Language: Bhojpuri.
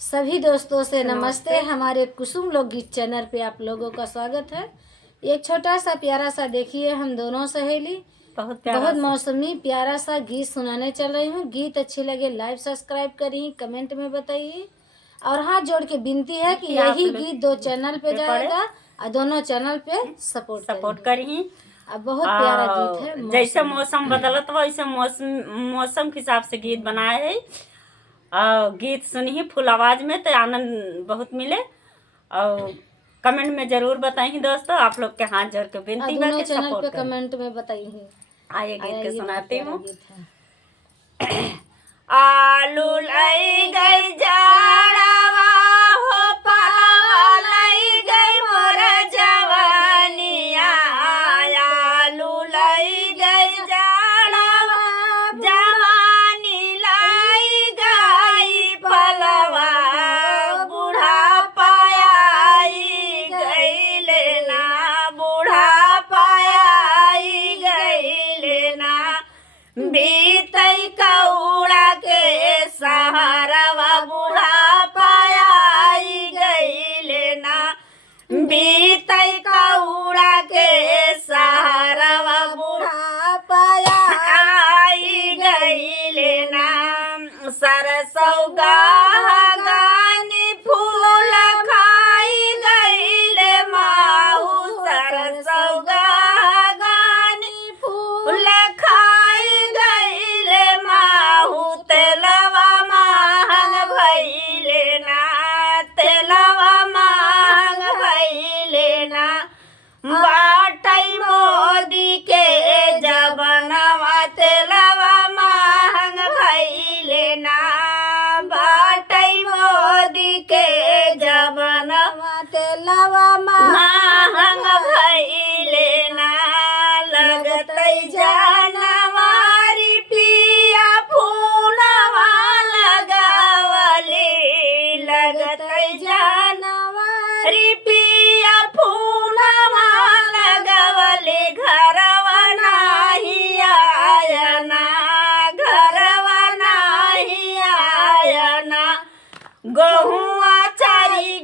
सभी दोस्तों से नमस्ते। हमारे कुसुम लोकगीत चैनल पे आप लोगों का स्वागत है। एक छोटा सा प्यारा सा देखिए, हम दोनों सहेली बहुत मौसमी प्यारा सा गीत सुनाने चल रही हूँ। गीत अच्छी लगे लाइव सब्सक्राइब करिए, कमेंट में बताइए और हाथ जोड़ के विनती है कि यही गीत दो चैनल पे जाएगा और दोनों चैनल पे सपोर्ट करिए। अब बहुत प्यारा गीत है। जैसे मौसम बदलत वैसे मौसम के हिसाब से गीत बनाए है। गीत सुनिए फुल आवाज में तो आनंद बहुत मिले। और कमेंट में जरूर बताइए दोस्तों, आप लोग के हाथ जोड़ के विनती है कि चैनल सपोर्ट पे करें। कमेंट में बताइए। आइए गीत के सुनाती हूँ। आलू लाई गई जाड़वा हो पलवा लाई गई मोर जवानिया। आलू लाई गई जाड़वा जवानी लाई गई पलवा। बूढ़ा पायाई गई लेना बूढ़ा पायाई गई लेना। बीतई कौड़ा के सहारवा बूढ़ा पायाई गई लेना। बीतई कौड़ा के सहारवा बूढ़ा पायाई गई लेना। सरसौ गानी फूल खाई गई माहू। सरसौ गानी फूल खाई गई माहू। तेलवा महंग भइले ना तेलवा महंग भइले ना। बाटई मोदी के जबनवा तेलवा महंग भइले ना। बाटई मोदी के जबनवा तेलवा महंग भइले ना। लगतई जानवारी पिया फूलवा लगावले। लगतई जानवारी पिया फूलवा लगावले। घरवा नाही आयना घरवा नाही आयना। गहुआ चारी